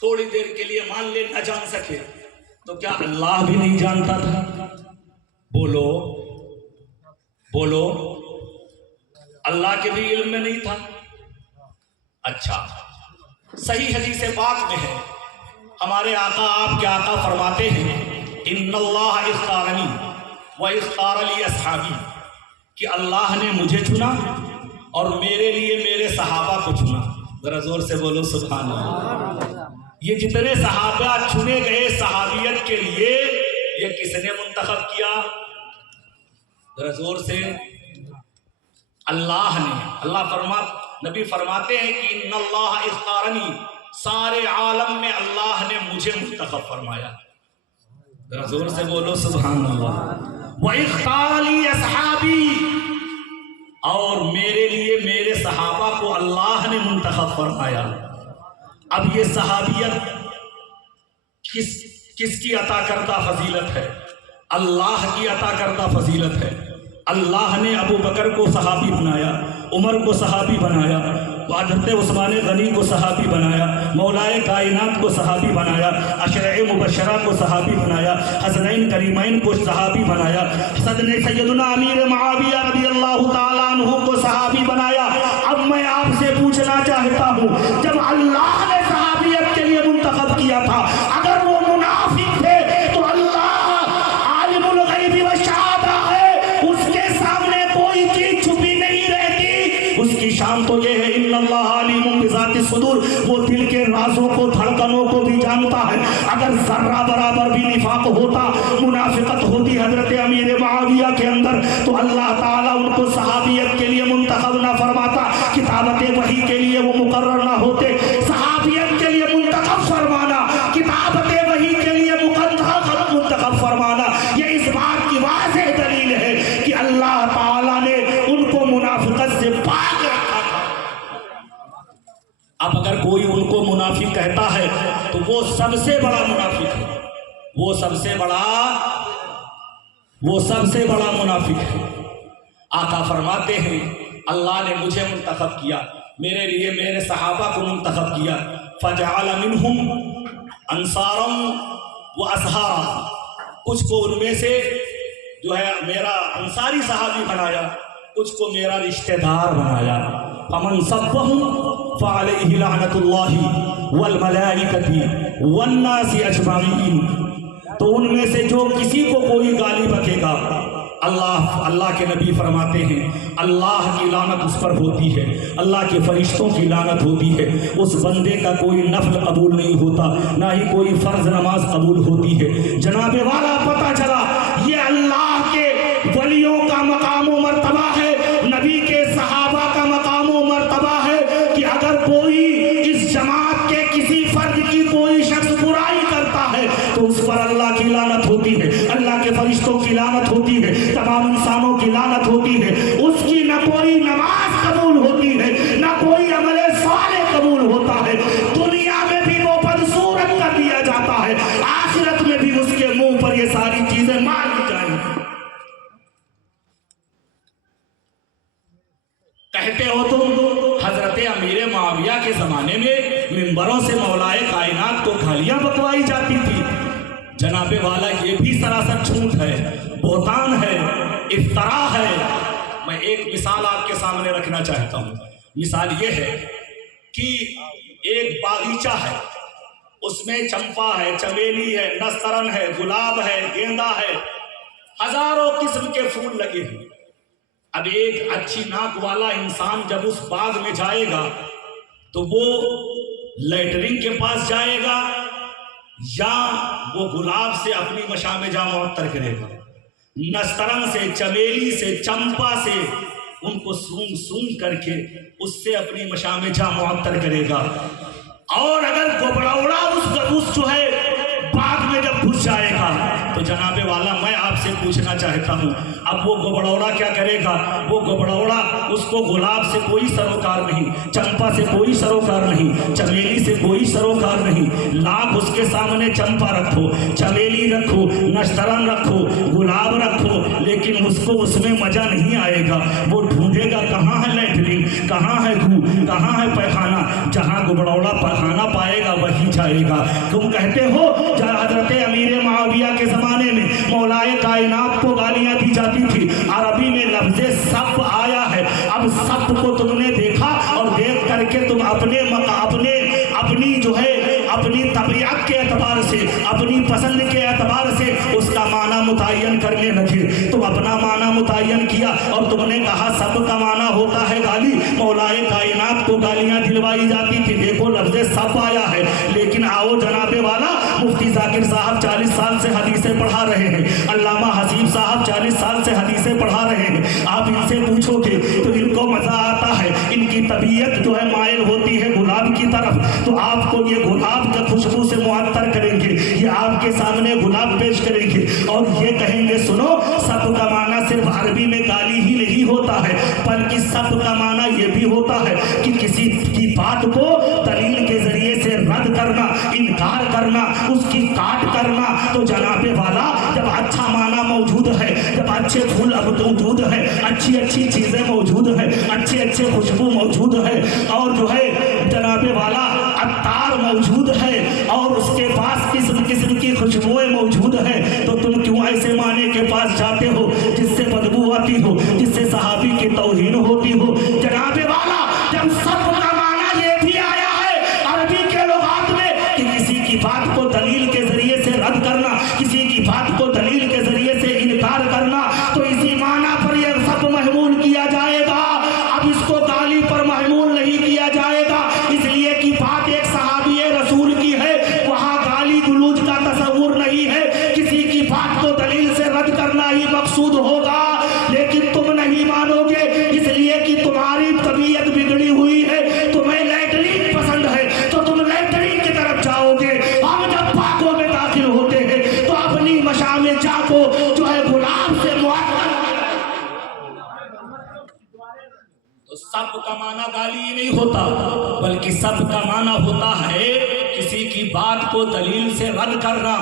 تھوڑی دیر کے لیے مان لے نہ جان سکے تو کیا اللہ بھی نہیں جانتا تھا؟ بولو بولو، اللہ کے بھی علم میں نہیں تھا؟ اچھا، صحیح حدیث پاک میں ہے، ہمارے آقا آپ کے آقا فرماتے ہیں ان اللہ اختارنی و اختار لی اصحابی، کہ اللہ نے مجھے چنا اور میرے لیے میرے صحابہ کو چنا۔ ذرا زور سے بولو سبحان اللہ۔ یہ جتنے صحابہ چنے گئے صحابیت کے لیے، یہ کس نے منتخب کیا؟ ذرا زور سے، اللہ نے۔ نبی فرماتے ہیں کہ ان اللہ اختارنی، سارے عالم میں اللہ نے مجھے منتخب فرمایا۔ ذرا زور سے بولو سبحان اللہ۔ وَإِخْتَارَ لِي أَصْحَابِي، اور میرے لیے میرے صحابہ کو اللہ نے منتخب فرمایا۔ اب یہ صحابیت کس کی عطا کردہ فضیلت ہے؟ اللہ کی عطا کردہ فضیلت ہے۔ اللہ نے ابو بکر کو صحابی بنایا، عمر کو صحابی بنایا، حضرت عثمان غنی کو صحابی بنایا، مولائے کائنات کو صحابی بنایا، عشرہ مبشرہ کو صحابی بنایا، حسنین کریمین کو صحابی بنایا، سیدنا امیر معاویہ رضی اللہ تعالیٰ عنہ کو صحابی بنایا۔ اب میں آپ سے پوچھنا چاہتا ہوں، جب اللہ نے صحابیت کے لیے منتخب کیا تھا، اگر وہ منافق تھے تو اللہ عالم الغیب والشہادہ ہے، اس کے سامنے کوئی چیز چھپی نہیں رہتی۔ اس کی شان تو یہ ہے ان اللہ علیم بذات الصدور، وہ دل کے رازوں کو دھڑکنوں کو بھی جانتا ہے۔ اگر ذرہ برابر بھی نفاق ہوتا، منافقت ہوتی حضرت امیر معاویہ کے اندر، تو اللہ تعالیٰ ان کو صحابیت کے لیے منتخب نہ فرماتا، کتابت وحی کے لیے وہ مقرر نہ ہوتے۔ صحابیت کے لیے منتخب فرمانا، کتابت وحی کے لیے منتخب فرمانا، یہ اس بات کی واضح دلیل ہے کہ اللہ تعالیٰ نے ان کو منافقت سے پاک رکھا تھا۔ اب اگر کوئی ان کو منافق کہتا ہے تو وہ سب سے بڑا منافق ہے، وہ سب سے بڑا منافق ہے۔ آقا فرماتے ہیں اللہ نے مجھے منتخب کیا، میرے لیے میرے صحابہ کو منتخب کیا، فجعل منہم انصارا و اصحارا، کچھ کو ان میں سے جو ہے میرا انصاری صحابی بنایا، کچھ کو میرا رشتہ دار بنایا۔ فمن صبهم فعليه لعنة الله والملائكة والناس اجمعین، تو ان میں سے جو کسی کو کوئی گالی بکے گا، اللہ کے نبی فرماتے ہیں اللہ کی لعنت اس پر ہوتی ہے، اللہ کے فرشتوں کی لعنت ہوتی ہے، اس بندے کا کوئی نفل قبول نہیں ہوتا، نہ ہی کوئی فرض نماز قبول ہوتی ہے۔ جناب والا پتہ چلا یہ اللہ کے ولیوں کا مقام و مرتبہ ہے، نبی کے صحابہ کا مقام و مرتبہ ہے کہ اگر کوئی اس جماعت کے کسی فرد کی کوئی شخص برائی کرتا ہے تو اس پر اللہ کی لعنت ہوتی ہے، اللہ کے فرشتوں کی لعنت ہوتی ہے، تمام انسانوں کی لعنت ہوتی ہے، اس کی نہ کوئی نماز قبول ہوتی ہے، نہ کوئی عمل صالح قبول ہوتا ہے، دنیا میں بھی وہ بدصورت کر دیا جاتا ہے، آخرت میں بھی اس کے منہ پر یہ ساری چیزیں مار دی جائیں گی۔ کہتے ہو تم حضرت امیر معاویہ کے زمانے میں منبروں سے مولائے کائنات کو گالیاں بکوائی جاتی تھی۔ جناب والا یہ بھی سراسر جھوٹ ہے، بہتان ہے، افترا ہے۔ میں ایک مثال آپ کے سامنے رکھنا چاہتا ہوں۔ مثال یہ ہے کہ ایک باغیچہ ہے، اس میں چمپا ہے، چمیلی ہے، نسترن ہے، گلاب ہے، گیندا ہے، ہزاروں قسم کے پھول لگے ہیں۔ اب ایک اچھی ناک والا انسان جب اس باغ میں جائے گا تو وہ لیٹرنگ کے پاس جائے گا یا وہ گلاب سے اپنی مشام جاں معطر کرے گا، نسترن سے، چمیلی سے، چمپا سے ان کو سونگ کر کے اس سے اپنی مشام جاں معطر کرے گا۔ اور اگر گبڑوڑا اس جو ہے باغ میں جب گھس جائے گا تو جناب والا میں آپ سے पूछना चाहता हूँ, अब वो गोबड़ौड़ा क्या करेगा? वो गोबड़ौड़ा, उसको गुलाब से कोई सरोकार नहीं, चंपा से कोई सरोकार नहीं, चमेली से कोई सरोकार नहीं। लाख उसके सामने चंपा रखो, चमेली रखो, नस्तरन रखो, गुलाब रखो, लेकिन उसको उसमें मजा नहीं आएगा। वो ढूंढेगा कहाँ है लैट्रिन, कहाँ है गू, कहाँ है पैखाना। जहाँ गोबड़ौड़ा पैखाना पाएगा वही जाएगा। तुम कहते हो हजरत अमीर मुआविया के जमाने में मौलाए कायनात को गालियां दी जाती थी, अरबी में लफ्ज़ सप आया है। अब सप को तुमने देखा और देख करके तुम अपनी जो है अपनी तबीयत के एतबार से, अपनी पसंद के एतबार से उसका माना मुतय्यन करने लगे। तुम अपना माना मुतय्यन किया और तुमने कहा सब का माना होता है गाली। मौलाए कायनात को गालियां दिलवाई जाती थी, देखो लफ्ज़ सब आया है। लेकिन आओ जनाबे वाला, मुफ्ती जाकिर साहब 40 साल से हदीसें पढ़ा रहे हैं, अल्लामा हसीब साहब 40 साल से हदीसें पढ़ा रहे हैं। आप इनसे पूछोगे तो इनको मजा आता है, इनकी तबीयत जो है मायल होती है गुलाब की तरफ, तो आपको ये गुलाब का खुशबू से मुअत्तर करेंगे, ये आपके सामने गुलाब पेश करेंगे और ये कहेंगे सुनो, सब का माना सिर्फ अरबी में गाली ही नहीं होता है, बल्कि सब का माना ये भी होता है कि किसी की बात को दलील के जरिए से रद्द करना, इनकार करना, उसकी काट करना। तो जनाबे वाला, जब अच्छा माना मौजूद है, जब अच्छे फूल अब मौजूद है, अच्छी अच्छी चीजें मौजूद है, अच्छे अच्छे खुशबू मौजूद है, और जो है जनाबे वाला अत्तार मौजूद है, और उसके पास किस्म किस्म की खुशबुएं मौजूद है, तो तुम क्यों ऐसे माने के पास जाते हो जिससे बदबू आती हो, जिससे सहाबी की तौहीन होती हो? जनाबे वाला, जब सब का माना ये भी आया है अरबी के लुगात में कि किसी की बात को दलील के जरिए से रद्द करना, किसी की बात को दलील के जरिए से इनकार करना, तो इसी माना पर यह सब महमूल किया जाएगा। अब इसको गाली पर महमूल नहीं किया जाएगा, इसलिए कि बात एक सहाबी रसूल की है, वहां गाली गुलूज का तस्वुर नहीं है, किसी की बात को दलील से रद्द करना ही मकसूद होगा। लेकिन तुम नहीं मानोगे, इसलिए कि तुम्हारी तबीयत बिगड़ी हुई है, तुम्हें लैट्रिन पसंद है, तो तुम लैट्रिन की तरफ जाओगे। हम जब पाकों में दाखिल होते हैं तो अपनी मशामे जाको जो है गुलाब से मुअत्तर। तो सब का माना गाली ही नहीं होता, बल्कि सब का माना होता है किसी की बात को दलील से रद्द करना।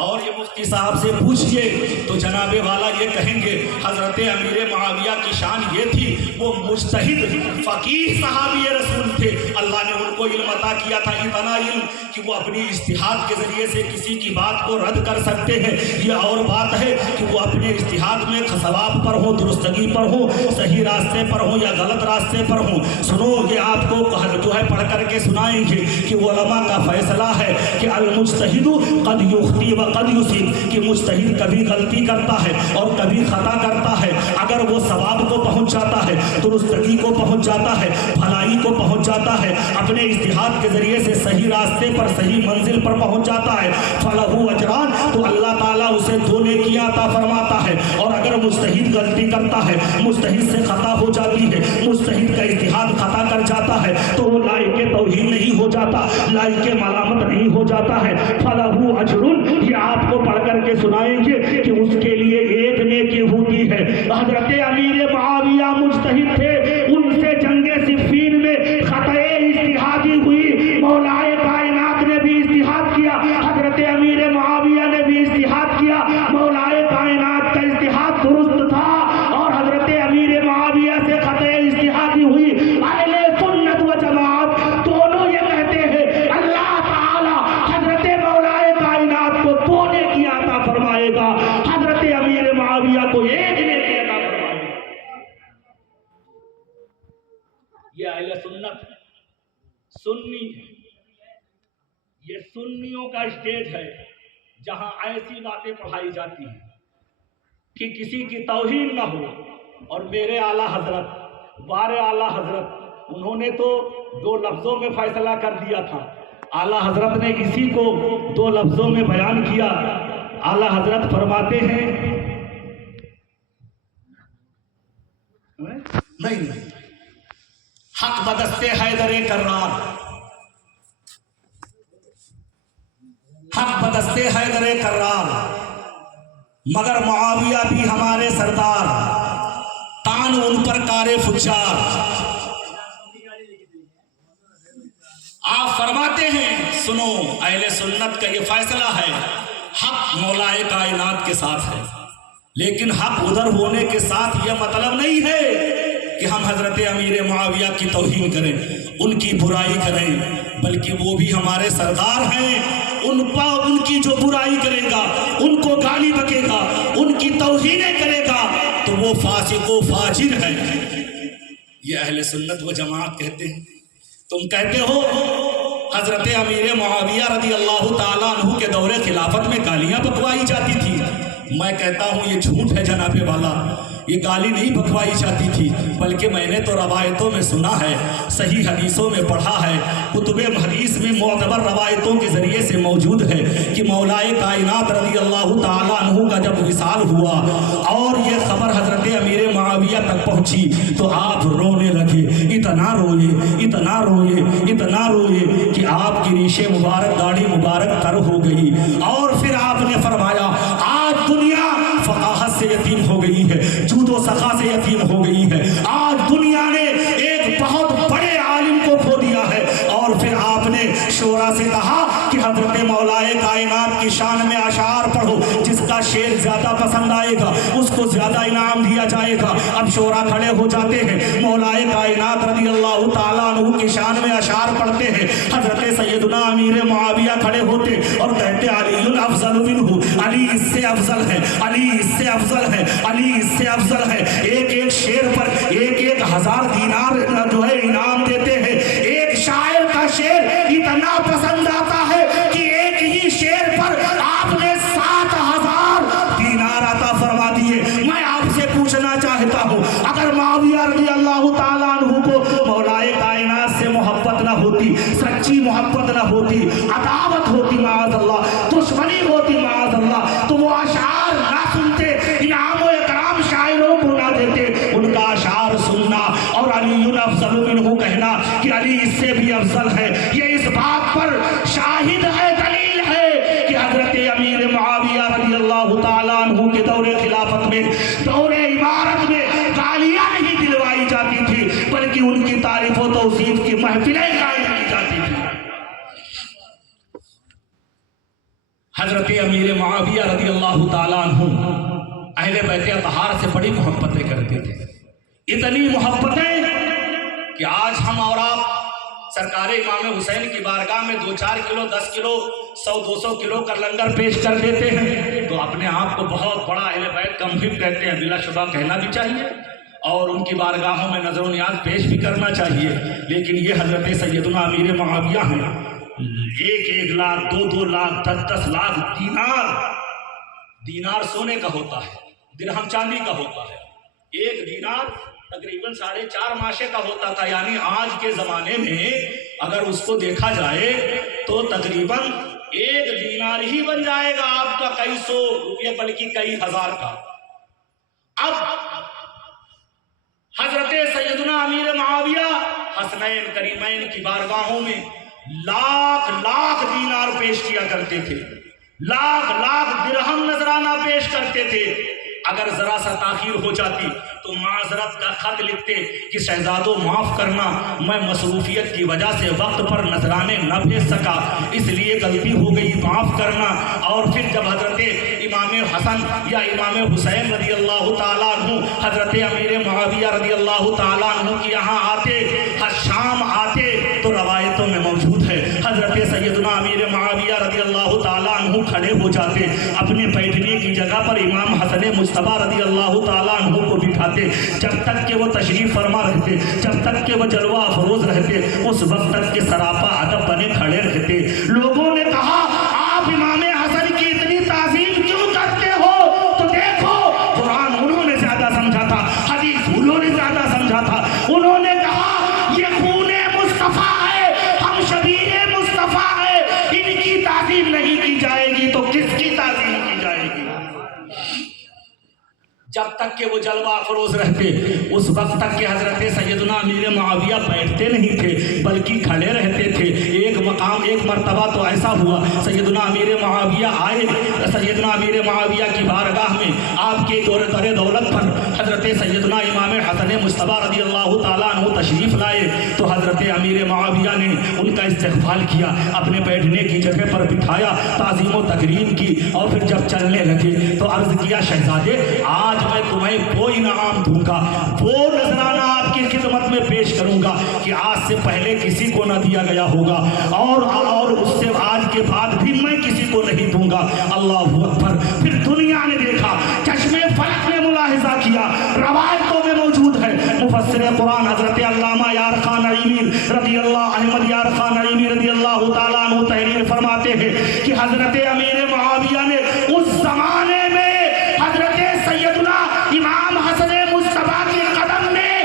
और ये मुफ्ती साहब से पूछिए तो जनाबे वाला ये कहेंगे हजरत अमीर मुआविया की शान ये थी, वो मुज्तहिद फकीह सहाबी रसूल थे। अल्लाह ने उनको इल्म अता किया था, इतना इल्म कि वो अपनी इज्तिहाद के जरिए से किसी की बात को रद्द कर सकते हैं। ये और बात है कि वो अपने इज्तिहाद में सवाब पर हो, दुरुस्तगी पर हो, सही रास्ते पर हो या गलत रास्ते पर हो। सुनो, ये आपको जो है पढ़ करके सुनाएंगे कि उलमा का फैसला है कि अल मुज्तहिदु कद युख्ती व कद युसीब, कि मुज्तहिद कभी गलती करता है और कभी खता करता है। अगर वो सवाब को पहुंच जाता है, दुरुस्तगी को पहुंच जाता है, भलाई को पहुंच जाता है, अपने इज्तिहाद के जरिए से सही रास्ते पर, सही मंजिल पर पहुंच जाता है, फलहू अजरान, तो अल्लाह ताला उसे 2 नेकियां अता फरमाता है। और अगर मुज्तहिद गलती करता है, मुज्तहिद से खता हो जाती है, मुज्तहिद का इज्तिहाद खता कर जाता है, तो वो लायके तौहीन नहीं हो जाता, लायके मलामत नहीं हो जाता है। फलहू अजरुन, ये आपको पढ़ करके सुनाएंगे कि उसके लिए 1 नेकी होती है। हजरत अमीर मुआविया मुज्तहिद थे, उनसे जंगे सिफ़ीन में खतए इज्तिहादी हुई, मौलाए कायनात ने भी इज्तिहाद किया, हजरत अमीर मुआविया ने भी इज्तिहाद किया, मौलाए कायनात का इज्तिहाद दुरुस्त था और हजरत अमीर मुआविया से खतए इज्तिहादी हुई। अहले सुन्नत व जमात दोनों ये कहते हैं अल्लाह ताला हजरत मौलाए कायनात को 2 नेकी अता फरमाएगा, हजरत अमीर मुआविया को 1 नेकी अता फरमाएगा। ये अहले सुन्नत सुन्नी, ये सुन्नियों का स्टेज है जहां ऐसी बातें पढ़ाई जाती हैं कि किसी की तौहीन ना हो। और मेरे आला हजरत, बारे आला हजरत, उन्होंने तो 2 लफ्जों में फैसला कर दिया था। आला हजरत ने इसी को 2 लफ्जों में बयान किया। आला हजरत फरमाते हैं, नहीं, हक बदस्ते हैदरे कर्रार, हक बदस्ते हैदरे कर्रार, मगर मुआविया भी हमारे सरदार, तान उन पर कारे फुज्जार। आप फरमाते हैं सुनो अहले सुन्नत का ये फैसला है, हक मौलाए कायनात के साथ है, लेकिन हक उधर होने के साथ यह मतलब नहीं है कि हम हजरत अमीर मुआविया की तौहीन करें, उनकी बुराई करें, बल्कि वो भी हमारे सरदार हैं। उनकी जो बुराई करेगा, उनको गाली बकेगा, उनकी तौहीनें करेगा तो वो फासिको फाजिर है। ये अहले सुन्नत व जमात कहते हैं। तुम कहते हो हजरत अमीर मुआविया रदी अल्लाह ताला अन्हु के दौरे खिलाफत में गालियां बकवाई जाती थी। मैं कहता हूँ ये झूठ है जनाबे वाला, ये गाली नहीं बकवाई जाती थी, बल्कि मैंने तो रवायतों में सुना है, सही हदीसों में पढ़ा है, कुतुबे हदीस में मोतबर रवायतों के ज़रिए से मौजूद है कि मौलाए कायनात रज़ी अल्लाह ताला अन्हु का जब विसाल हुआ और ये खबर हज़रत अमीर मुआविया तक पहुँची तो आप रोने लगे, इतना रोए, इतना रोए, इतना रोए कि आपकी रीशे मुबारक, दाढ़ी मुबारक तर हो गई। और फिर आपने फरमाया आज दुनिया फकाहत से यतीम हो गई है, जूदो सखा से यतीम हो गई है, आज दुनिया ने एक बहुत बड़े आलिम को खो दिया है। और फिर आपने शोरा से कहा कि हजरत मौलाए कायनात की शान में अशार पढ़ो, जिसका शेर ज्यादा पसंद आएगा उसको ज्यादा इनाम दिया जाएगा। अब शोरा खड़े हो जाते हैं, मौलाए कायनात रज़ी अल्लाह ताला अन्हु की शान में अशार पढ़ते हैं। हजरत सैयदना अमीर मुआविया खड़े होते और कहते अलीयुन अफजल मिन्हु, अली इससे अफजल है, अली इससे अफजल है, अली इससे अफजल है। एक एक शेर पर एक एक हजार दीनार जो है इनाम देते हैं। एक शायर का शेर इतना पसंद आता है कि एक ही शेर पर आपने 7,000 दीनार अता फरमा दिए। मैं आपसे पूछना चाहता हूँ, अगर मुआविया रज़ी अल्लाह ताला अन्हु को मौलाए कायनात से मोहब्बत ना होती, सच्ची मोहब्बत ना होती, अदावत होती माअज़ल्लाह, दुश्मनी होती माअज़ल्लाह, तो वो अशार ना सुनते, इनाम व इकराम शायरों को ना देते। उनका अशार सुनना और अलीयुन अफज़ल मिन्हु कहना कि अली इससे भी अफजल है, ये इस बात पर शाहिद है, दलील है कि हजरत अमीर मुआविया रज़ी अल्लाह ताला अन्हु के दौरे खिलाफत में, दौरे इमारत में गालियां नहीं दिलवाई जाती थी, बल्कि उनकी तारीफ व तौसीफ की महफिलें कायम की जाती थी। हजरत अमीर मुआविया रज़ी अल्लाह ताला अन्हु अहले बैत अतहार से बड़ी मोहब्बतें करते थे, इतनी मोहब्बतें कि आज हम और आप सरकार इमाम हुसैन की बारगाह में 2-4 किलो, 10 किलो, 100-200 किलो का लंगर पेश कर देते हैं तो अपने आप को बहुत बड़ा अहले बैत का मुहिब कहते हैं। बिलाशुबा कहना भी चाहिए और उनकी बारगाहों में नजर नियाज पेश भी करना चाहिए। लेकिन ये हजरत सैयदना अमीर मुआविया हैं, 1-1 लाख, 2-2 लाख, 10-10 लाख दीनार सोने का होता है, दिरहम चांदी का होता है। एक दीनार तकरीबन 4.5 माशे का होता था, यानी आज के ज़माने में अगर उसको देखा जाए तो तकरीबन 1 दीनार ही बन जाएगा आपका कई सौ रुपये, बल्कि कई हजार का। अब हजरत सैयदना अमीर मुआविया हसनैन करीमैन की बारगाहों में लाख लाख दीनार पेश किया करते थे, लाख लाख दिरहम नजराना पेश करते थे। अगर जरा सा ताखीर हो जाती तो माजरत का खत लिखते कि शहजादों माफ करना, मैं मसरूफियत की वजह से वक्त पर नजराने न भेज सका, इसलिए गलती हो गई, माफ करना। और फिर जब हजरत इमाम हसन या इमाम हुसैन रज़ी अल्लाह ताला अन्हु हजरत अमीर मुआविया रज़ी अल्लाह ताला अन्हु के यहाँ आते, हर शाम आते, तो रवायतों में मौजूद है हजरत सैयदना अमीर मुआविया रज़ी अल्लाह ताला अन्हु खड़े हो जाते, अपने बैठने की जगह पर इमाम हसन मुस्तफा रज़ी अल्लाह ताला अन्हु को बिठाते। जब तक के वो तशरीफ फरमा रहते, जब तक के वो जलवा अफरोज रहते, उस वक्त तक के सरापा अदब बने खड़े रहते। लोगों ने कहा आप इमाम हसन की इतनी ताज़ीम क्यों करते हो? तो देखो, कुरान उन्होंने ज्यादा समझा था, हदीस उन्होंने ज्यादा समझा था। उन्होंने कहा ये खूने मुस्तफा है, हम शबीरे मुस्तफा है, इनकी ताज़ीम नहीं की जाएगी तो किसकी ताज़ीम की जाएगी? جب تک کہ وہ جلوہ افروز رہتے اس وقت تک کہ حضرت سیدنا امیر معاویہ بیٹھتے نہیں تھے بلکہ کھڑے رہتے تھے۔ ایک مرتبہ تو ایسا ہوا سیدنا امیر معاویہ آئے، سیدنا امیر معاویہ کی بارگاہ میں آپ کے در دولت پر حضرت سیدنا امام حسن مصطفیٰ رضی اللہ تعالیٰ عنہ تشریف لائے تو حضرت امیر معاویہ نے ان کا استقبال کیا، اپنے بیٹھنے کی جگہ پر بٹھایا، تعظیم و تکریم کی، اور پھر جب چلنے لگے تو عرض کیا شہزادے آج میں تمہیں وہ انعام دوں گا، وہ نذرانہ آپ کی خدمت میں پیش کروں گا کہ آج سے پہلے کسی کو نہ دیا گیا ہوگا اور اس سے آج کے بعد بھی میں کسی کو نہیں دوں گا۔ اللہ اکبر۔ پھر دنیا نے دیکھا، چشم فلک نے ملاحظہ کیا، روایتوں میں موجود ہے، مفسر قرآن حضرت علامہ یار خان نعیمی رضی اللہ احمد یار خان نعیمی رضی اللہ تعالیٰ عنہ تحریر فرماتے ہیں کہ حضرت امیر معاویہ نے اس زمانے میں حضرت سیدنا امام حسن مصطفیٰ کے قدم میں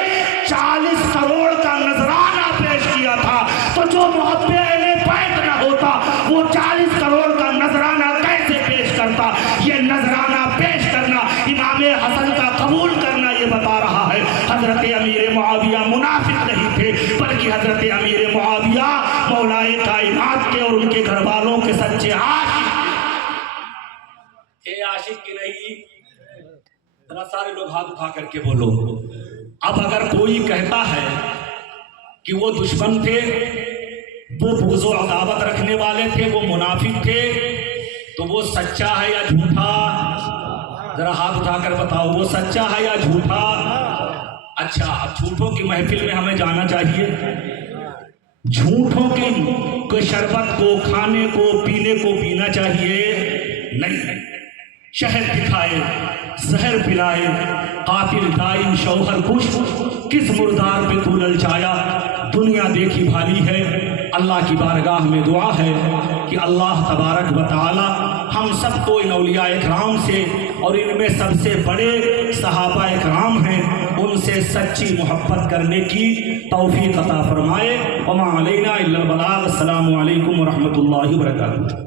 40 کروڑ کا نذرانہ پیش کیا تھا۔ تو جو محب اہل بیت نہ ہوتا وہ 40 کروڑ کا نذرانہ کیسے پیش کرتا؟ یہ نذرانہ پیش کرنا، امام حسن کا قبول کرنا، یہ بتا رہا ہے حضرت امیر معاویہ منافق نہیں تھے بلکہ حضرت امیر معاویہ مولائے کائنات کے اور ان کے گھر والوں کے سچے عاشق تھے۔ عاشق کی نہیں، ذرا سارے لوگ ہاتھ اٹھا کر کے بولو۔ اب اگر کوئی کہتا ہے کہ وہ دشمن تھے، وہ بغض و عداوت رکھنے والے تھے، وہ منافق تھے، تو وہ سچا ہے یا جھوٹا؟ ذرا ہاتھ اٹھا کر بتاؤ، وہ سچا ہے یا جھوٹا؟ اچھا، اب جھوٹوں کی محفل میں ہمیں جانا چاہیے؟ جھوٹوں کی شربت کو، کھانے کو، پینے کو پینا چاہیے؟ نہیں۔ شہد دکھائے، زہر پلائے، قاتل دائم شوہر کش، کس مردار پہ تو للچایا؟ دنیا دیکھی بھالی ہے۔ اللہ کی بارگاہ میں دعا ہے کہ اللہ تبارک و تعالی ہم سب کو ان اولیاء اکرام سے، اور ان میں سب سے بڑے صحابہ اکرام ہیں، ان سے سچی محبت کرنے کی توفیق عطا فرمائے۔ وما علینا الا البلاغ۔ السلام علیکم ورحمۃ اللہ وبرکاتہ۔